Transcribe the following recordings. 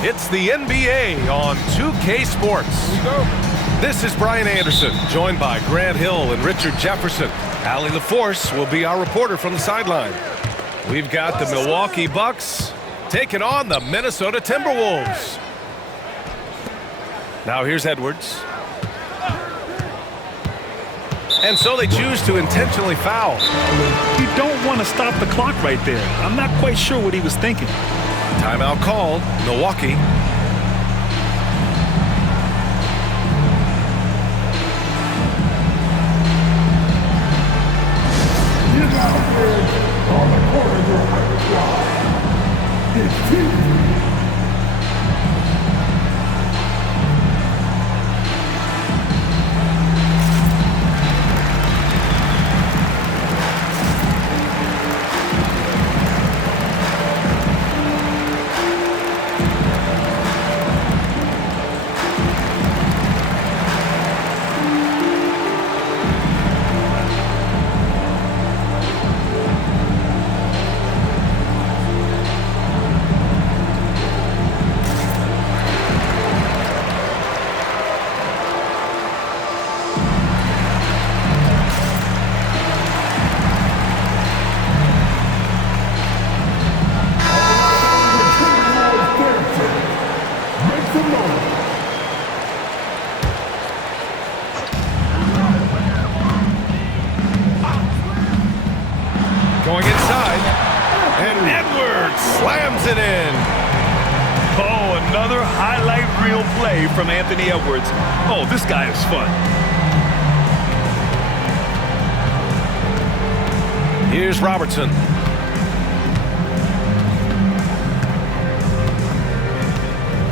It's the NBA on 2K Sports. This is Brian Anderson, joined by Grant Hill and Richard Jefferson. Allie LaForce will be our reporter from the sideline. We've got the Milwaukee Bucks taking on the Minnesota Timberwolves. Now here's Edwards. And so they choose to intentionally foul. You don't want to stop the clock right there. I'm not quite sure what he was thinking. Timeout called, Milwaukee. On the corner of your hyperdrive. It's team. Going inside, and Edwards slams it in. Oh, another highlight reel play from Anthony Edwards. Oh, this guy is fun. Here's Robertson.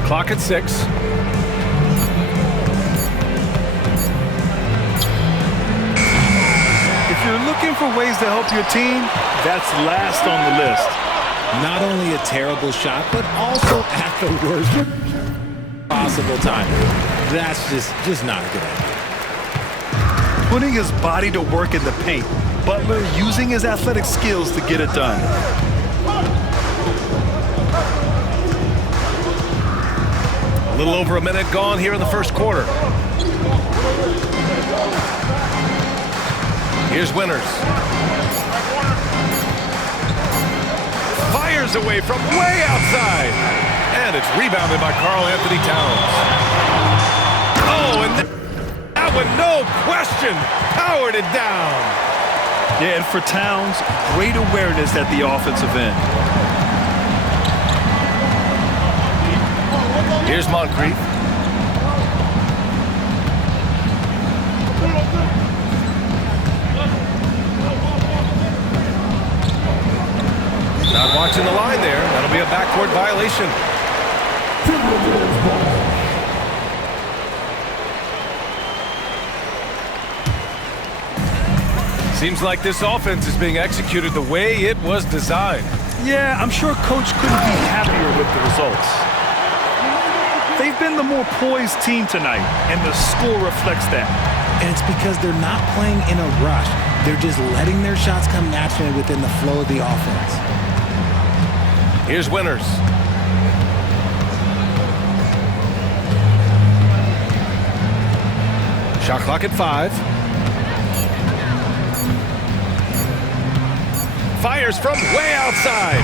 Clock at 6. If you're looking for ways to help your team, that's last on the list. Not only a terrible shot, but also at the worst possible time. That's just not a good idea. Putting his body to work in the paint. Butler using his athletic skills to get it done. A little over a minute gone here in the first quarter. Here's Winters. Fires away from way outside. And it's rebounded by Karl-Anthony Towns. Oh, and that one, no question, powered it down. Yeah, and for Towns, great awareness at the offensive end. Here's Moncrief. Not watching the line there. That'll be a backcourt violation. Seems like this offense is being executed the way it was designed. Yeah, I'm sure Coach couldn't be happier with the results. They've been the more poised team tonight, and the score reflects that. And it's because they're not playing in a rush. They're just letting their shots come naturally within the flow of the offense. Here's Winters. Shot clock at 5. Fires from way outside.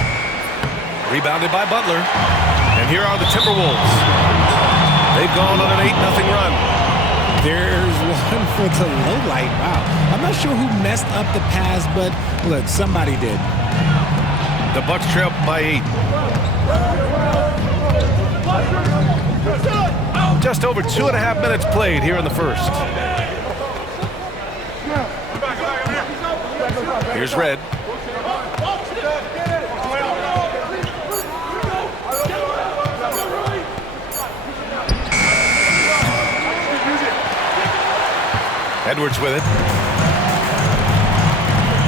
Rebounded by Butler. And here are the Timberwolves. They've gone on an 8-0 run. There's one for the low light. Wow. I'm not sure who messed up the pass, but look, somebody did. The Bucks trail by 8. Just over 2.5 minutes played here in the first. Here's Red. Edwards with it.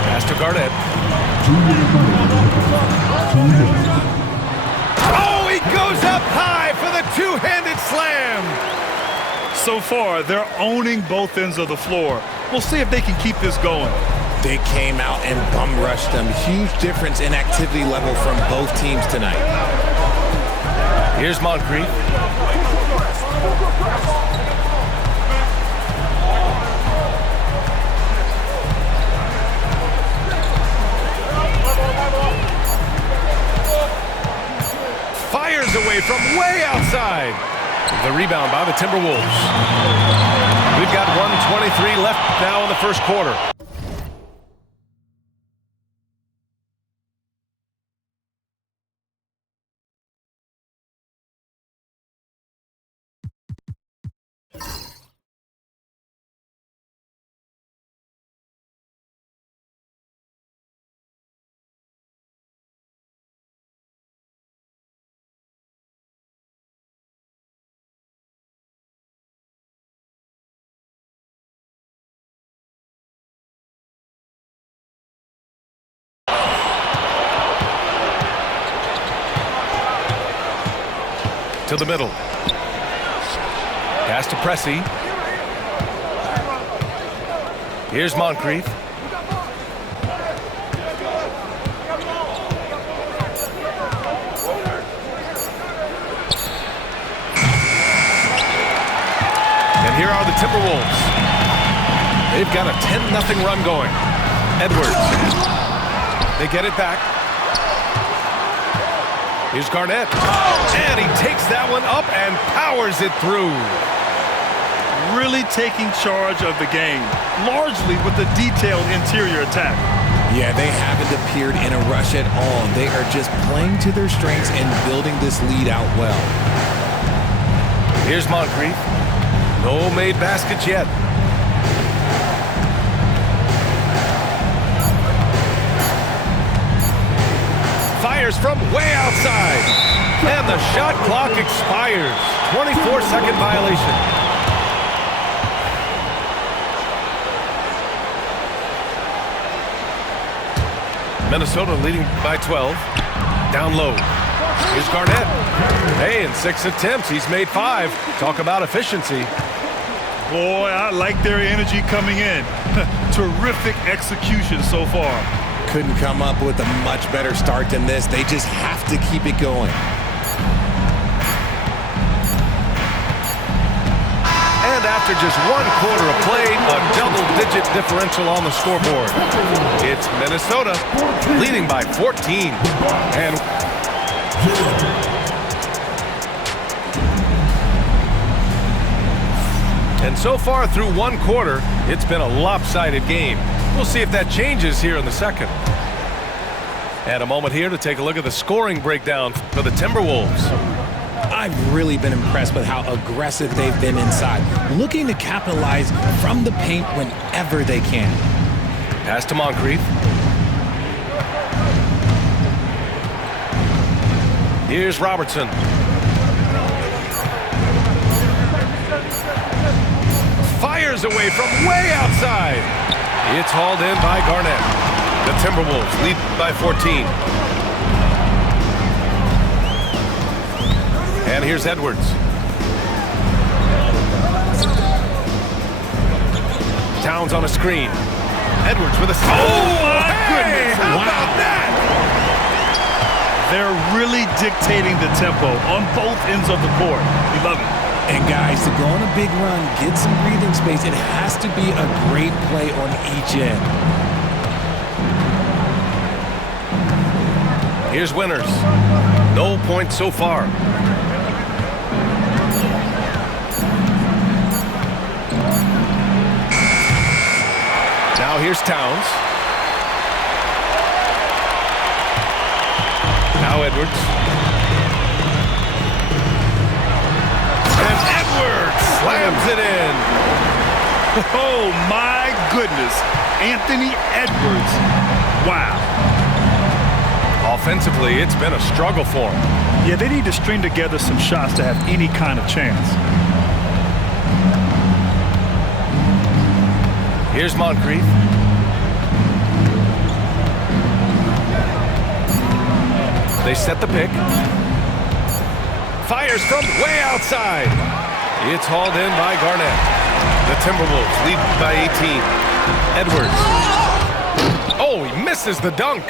Pass to Garnett. Oh, he goes up high for the two-handed slam. So far, they're owning both ends of the floor. We'll see if they can keep this going. They came out and bum rushed them. Huge difference in activity level from both teams tonight. Here's Moncrief. Fires away from way outside. The rebound by the Timberwolves. We've got 1:23 left now in the first quarter. To the middle. Pass to Pressey. Here's Moncrief. And here are the Timberwolves. They've got a 10-0 run going. Edwards. They get it back. Here's Garnett. And he takes that one up and powers it through. Really taking charge of the game, largely with the detailed interior attack. Yeah, they haven't appeared in a rush at all. They are just playing to their strengths and building this lead out well. Here's Moncrief. No made baskets yet. Fires from way outside. And the shot clock expires. 24-second violation. Minnesota leading by 12. Down low. Here's Garnett. Hey, in 6 attempts, he's made 5. Talk about efficiency. Boy, I like their energy coming in. Terrific execution so far. Couldn't come up with a much better start than this. They just have to keep it going. And after just 1 quarter of play, a double-digit differential on the scoreboard. It's Minnesota leading by 14. And so far through 1 quarter, it's been a lopsided game. We'll see if that changes here in the second. And a moment here to take a look at the scoring breakdown for the Timberwolves. I've really been impressed with how aggressive they've been inside, looking to capitalize from the paint whenever they can. Pass to Moncrief. Here's Robertson. Fires away from way outside. It's hauled in by Garnett. The Timberwolves lead by 14. And here's Edwards. Towns on a screen. Edwards with a... Oh, my goodness. How about that? They're really dictating the tempo on both ends of the court. We love it. And guys, to go on a big run, get some breathing space, it has to be a great play on each end. Here's Winters. No points so far. Now here's Towns. Now Edwards. And Edwards slams it in. Oh, my goodness. Anthony Edwards. Wow. Offensively, it's been a struggle for him. Yeah, they need to string together some shots to have any kind of chance. Here's Moncrief. They set the pick. Fires from way outside. It's hauled in by Garnett. The Timberwolves lead by 18. Edwards. Oh, he misses the dunk.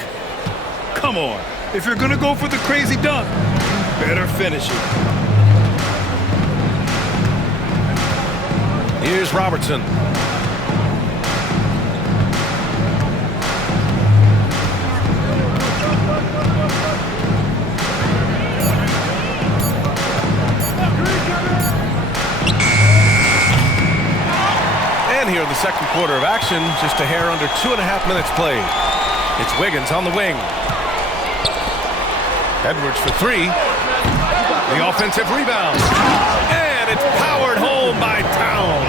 Come on. If you're going to go for the crazy dunk, better finish it. Here's Robertson. And here in the second quarter of action, just a hair under 2.5 minutes played. It's Wiggins on the wing. Edwards for three. The offensive rebound. And it's powered home by Towns.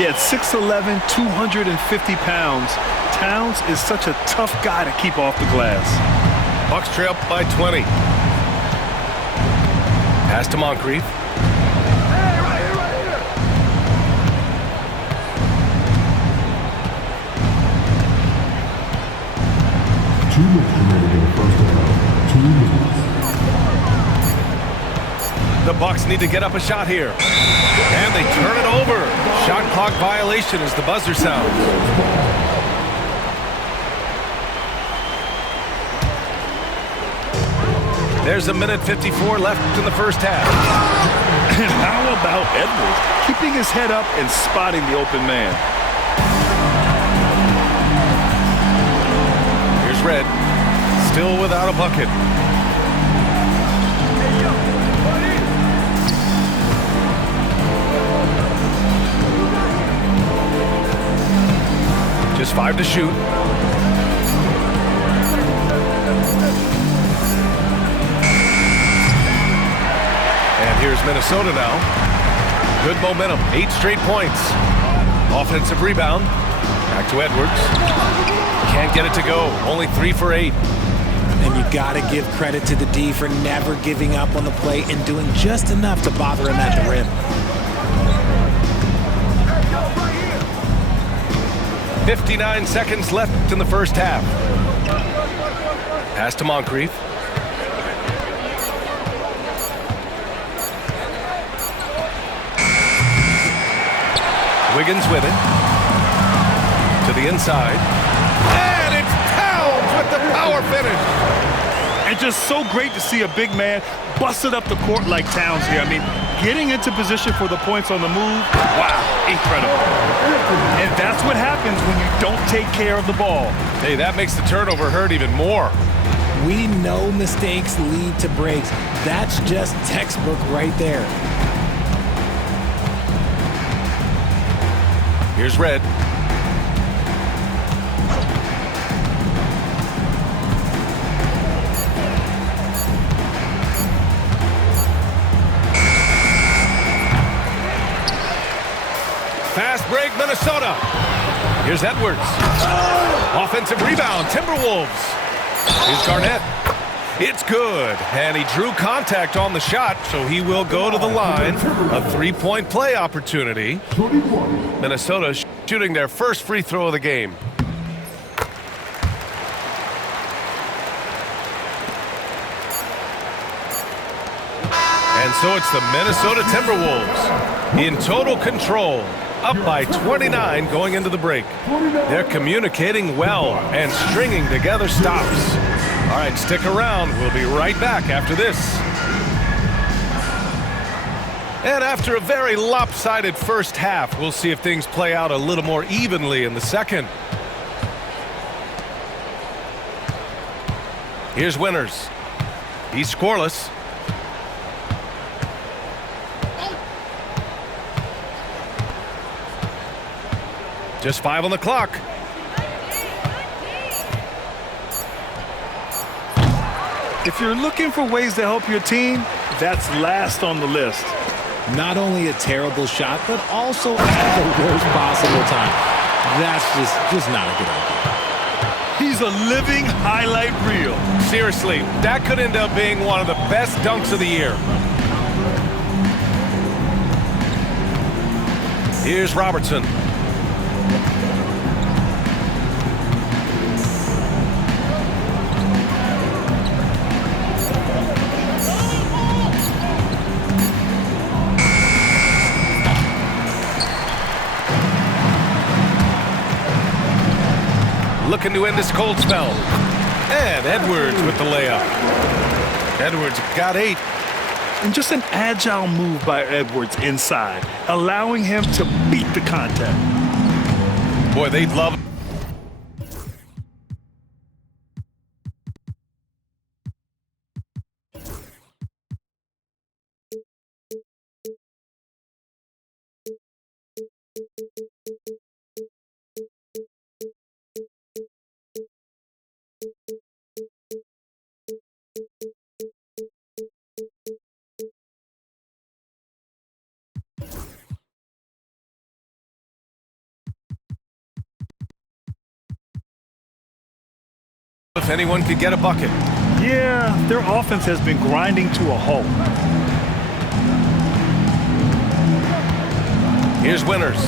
He had 6'11", 250 pounds. Towns is such a tough guy to keep off the glass. Bucks trail by 20. Pass to Moncrief. The Bucks need to get up a shot here. And they turn it over. Shot clock violation as the buzzer sounds. There's a minute 54 left in the first half. And how about Edwards keeping his head up and spotting the open man? Here's Red. Still without a bucket. Just 5 to shoot. And here's Minnesota now. Good momentum. 8 straight points. Offensive rebound. Back to Edwards. Can't get it to go. Only 3 for 8. And you got to give credit to the D for never giving up on the play and doing just enough to bother him at the rim. 59 seconds left in the first half. Pass to Moncrief. Wiggins with it. To the inside. And it's Towns with the power finish. And just so great to see a big man busted up the court like Towns here. I mean, getting into position for the points on the move, wow, incredible. And that's what happens when you don't take care of the ball. Hey, that makes the turnover hurt even more. We know mistakes lead to breaks. That's just textbook right there. Here's Red. Fast break, Minnesota. Here's Edwards. Offensive rebound, Timberwolves. Here's Garnett. It's good. And he drew contact on the shot, so he will go to the line. A 3-point play opportunity. Minnesota shooting their first free throw of the game. And so it's the Minnesota Timberwolves in total control, up by 29 going into the break. They're communicating well and stringing together stops. All right, stick around. We'll be right back after this. And after a very lopsided first half, we'll see if things play out a little more evenly in the second. Here's Winters. He's scoreless. Just 5 on the clock. If you're looking for ways to help your team, that's last on the list. Not only a terrible shot, but also at the worst possible time. That's just not a good idea. He's a living highlight reel. Seriously, that could end up being one of the best dunks of the year. Here's Robertson. looking to end this cold spell. And Edwards with the layup. Edwards got 8. And just an agile move by Edwards inside, allowing him to beat the contact. Boy, they'd love it. If anyone could get a bucket. Yeah, their offense has been grinding to a halt. Here's Winters.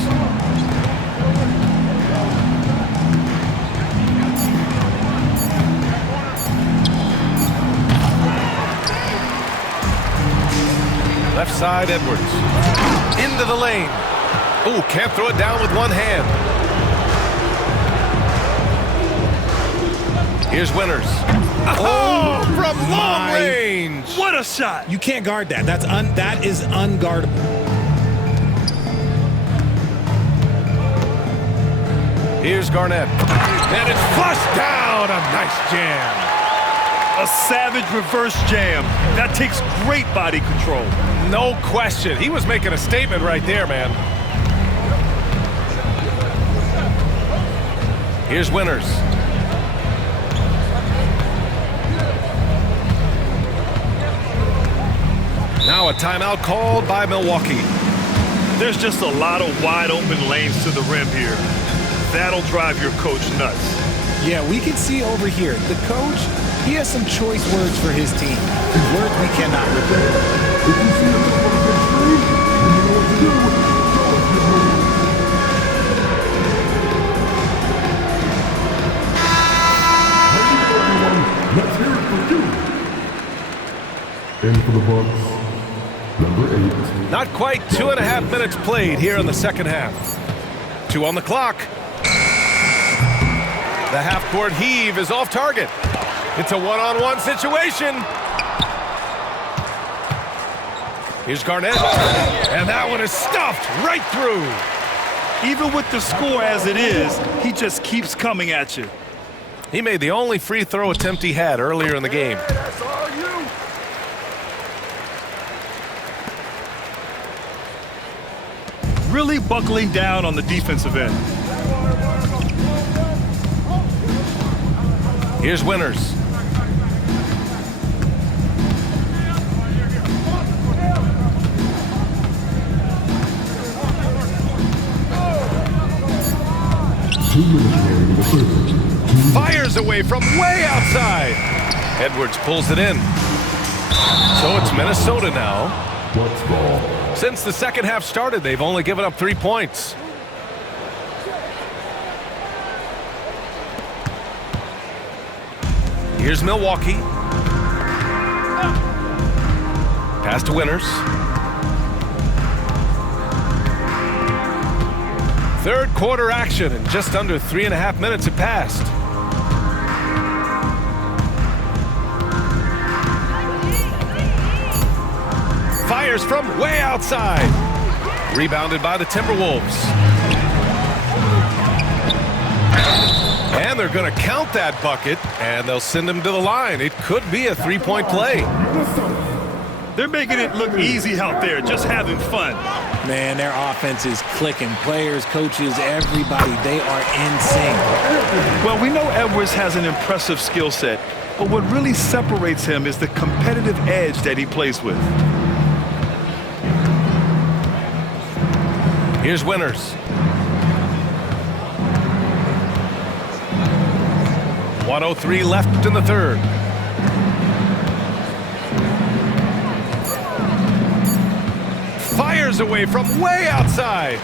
Left side, Edwards. Into the lane. Oh, can't throw it down with one hand. Here's Winters. Oh, from long range. What a shot. You can't guard that. That is unguardable. Here's Garnett. And it's flushed down. A nice jam. A savage reverse jam. That takes great body control. No question. He was making a statement right there, man. Here's Winters. Now a timeout called by Milwaukee. There's just a lot of wide open lanes to the rim here. That'll drive your coach nuts. Yeah, we can see over here, the coach, he has some choice words for his team. Words we cannot repeat. If you see a little bit of screen, you know what to do. Hey everyone, let's hear it for you. In for the Bucks, number 8. Not quite 2.5 minutes played here in the second half. 2 on the clock. The half-court heave is off target. It's a one-on-one situation. Here's Garnett. And that one is stuffed right through. Even with the score as it is, he just keeps coming at you. He made the only free throw attempt he had earlier in the game. Really buckling down on the defensive end. Here's Winters. Fires away from way outside. Edwards pulls it in. So it's Minnesota now. What's ball? Since the second half started, they've only given up 3 points. Here's Milwaukee. Pass to Winters. Third quarter action, and just under 3.5 minutes have passed. Fires from way outside. Rebounded by the Timberwolves. And they're going to count that bucket, and they'll send him to the line. It could be a 3-point play. They're making it look easy out there, just having fun. Man, their offense is clicking. Players, coaches, everybody, they are in sync. Well, we know Edwards has an impressive skill set, but what really separates him is the competitive edge that he plays with. Here's Winters. 1:03 left in the third. Fires away from way outside.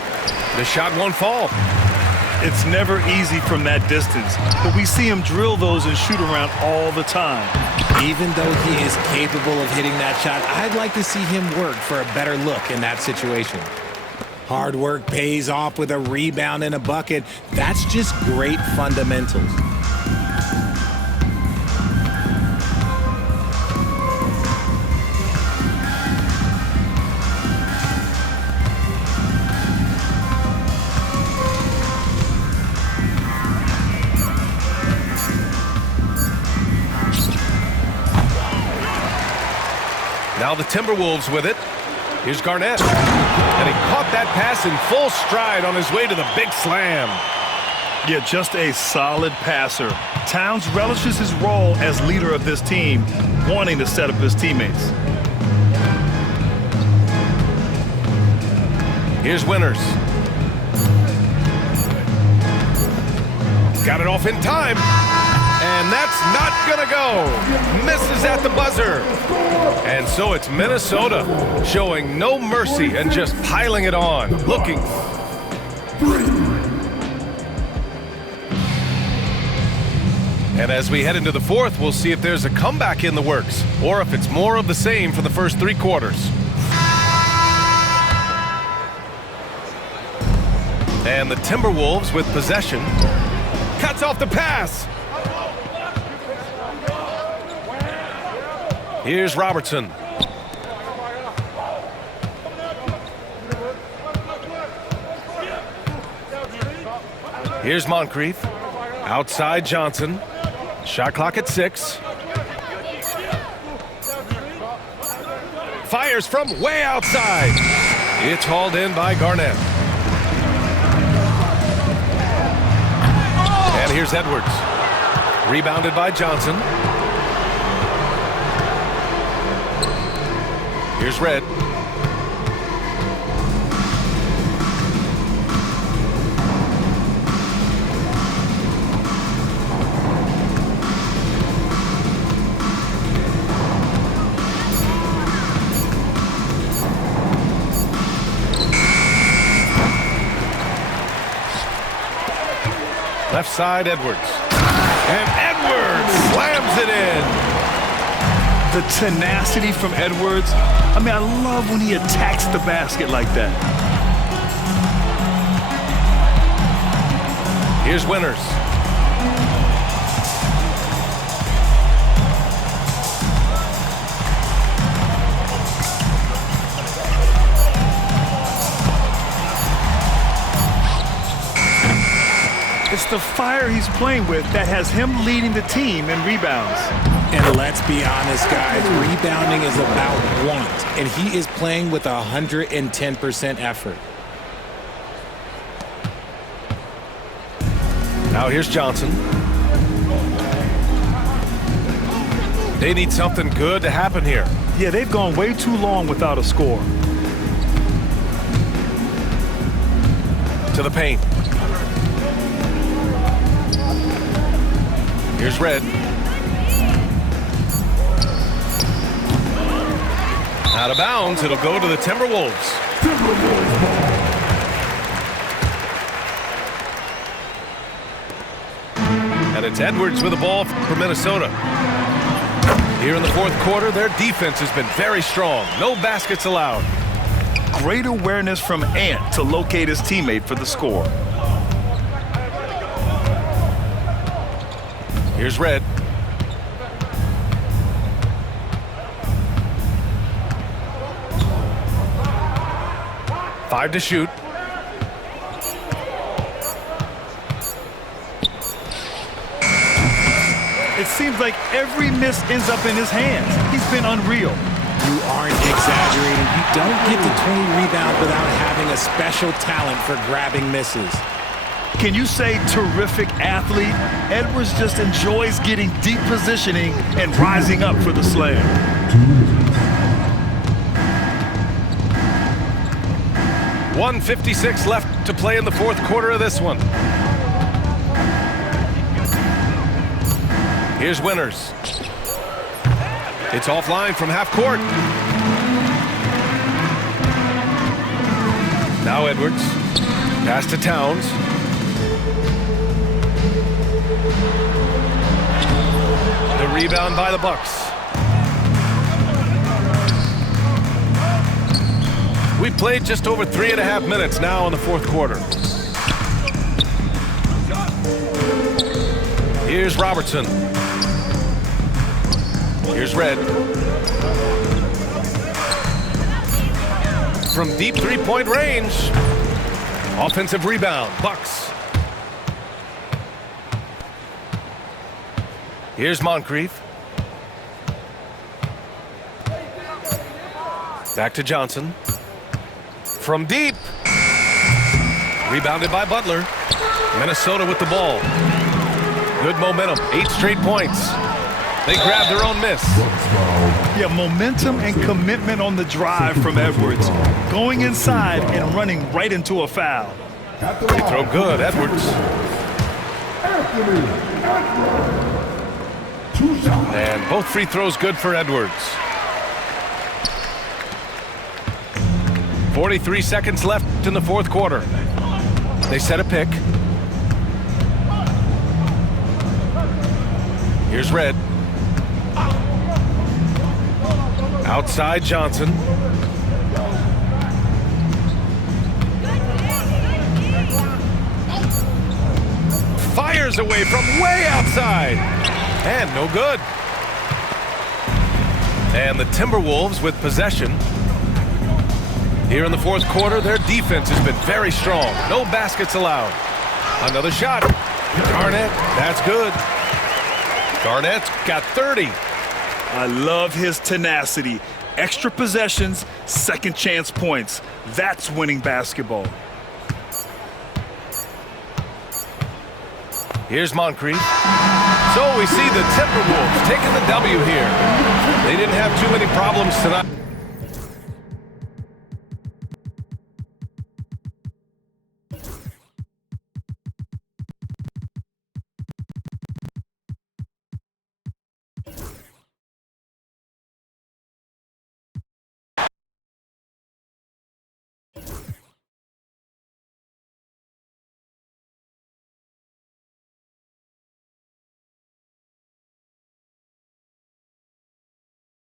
The shot won't fall. It's never easy from that distance, but we see him drill those and shoot around all the time. Even though he is capable of hitting that shot, I'd like to see him work for a better look in that situation. Hard work pays off with a rebound and a bucket. That's just great fundamentals. Now the Timberwolves with it. Here's Garnett. And he caught that pass in full stride on his way to the big slam. Yeah, just a solid passer. Towns relishes his role as leader of this team, wanting to set up his teammates. Here's Winters. Got it off in time. And that's not gonna go. Misses at the buzzer. And so it's Minnesota showing no mercy and just piling it on. Looking. And as we head into the fourth, we'll see if there's a comeback in the works or if it's more of the same for the first 3 quarters. And the Timberwolves with possession. Cuts off the pass. Here's Robertson. Here's Moncrief. Outside Johnson. Shot clock at 6. Fires from way outside. It's hauled in by Garnett. And here's Edwards. Rebounded by Johnson. Here's Red. Left side, Edwards. And Edwards slams it in. The tenacity from Edwards. I mean, I love when he attacks the basket like that. Here's Winters. It's the fire he's playing with that has him leading the team in rebounds. And let's be honest, guys, rebounding is about want, and he is playing with 110% effort. Now here's Johnson. They need something good to happen here. Yeah, they've gone way too long without a score. To the paint. Here's Red. Out of bounds, it'll go to the Timberwolves. And it's Edwards with the ball for Minnesota. Here in the fourth quarter, their defense has been very strong. No baskets allowed. Great awareness from Ant to locate his teammate for the score. Here's Red. Five to shoot. It seems like every miss ends up in his hands. He's been unreal. You aren't exaggerating. You don't get to 20 rebounds without having a special talent for grabbing misses. Can you say terrific athlete? Edwards just enjoys getting deep positioning and rising up for the slam. 1:56 left to play in the fourth quarter of this one. Here's Winters. It's offline from half court. Now Edwards. Pass to Towns. The rebound by the Bucks. We've played just over 3.5 minutes now in the fourth quarter. Here's Robertson. Here's Red. From deep three-point range. Offensive rebound, Bucks. Here's Moncrief. Back to Johnson. From deep. Rebounded by Butler. Minnesota with the ball. Good momentum. 8 straight points. They grab their own miss. Yeah, momentum and commitment on the drive from Edwards. Going inside and running right into a foul. Free throw good, Edwards. And both free throws good for Edwards. 43 seconds left in the fourth quarter. They set a pick. Here's Red. Outside Johnson. Fires away from way outside. And no good. And the Timberwolves with possession. Here in the fourth quarter, their defense has been very strong. No baskets allowed. Another shot. Garnett, that's good. Garnett's got 30. I love his tenacity. Extra possessions, second chance points. That's winning basketball. Here's Moncrief. So we see the Timberwolves taking the W here. They didn't have too many problems tonight.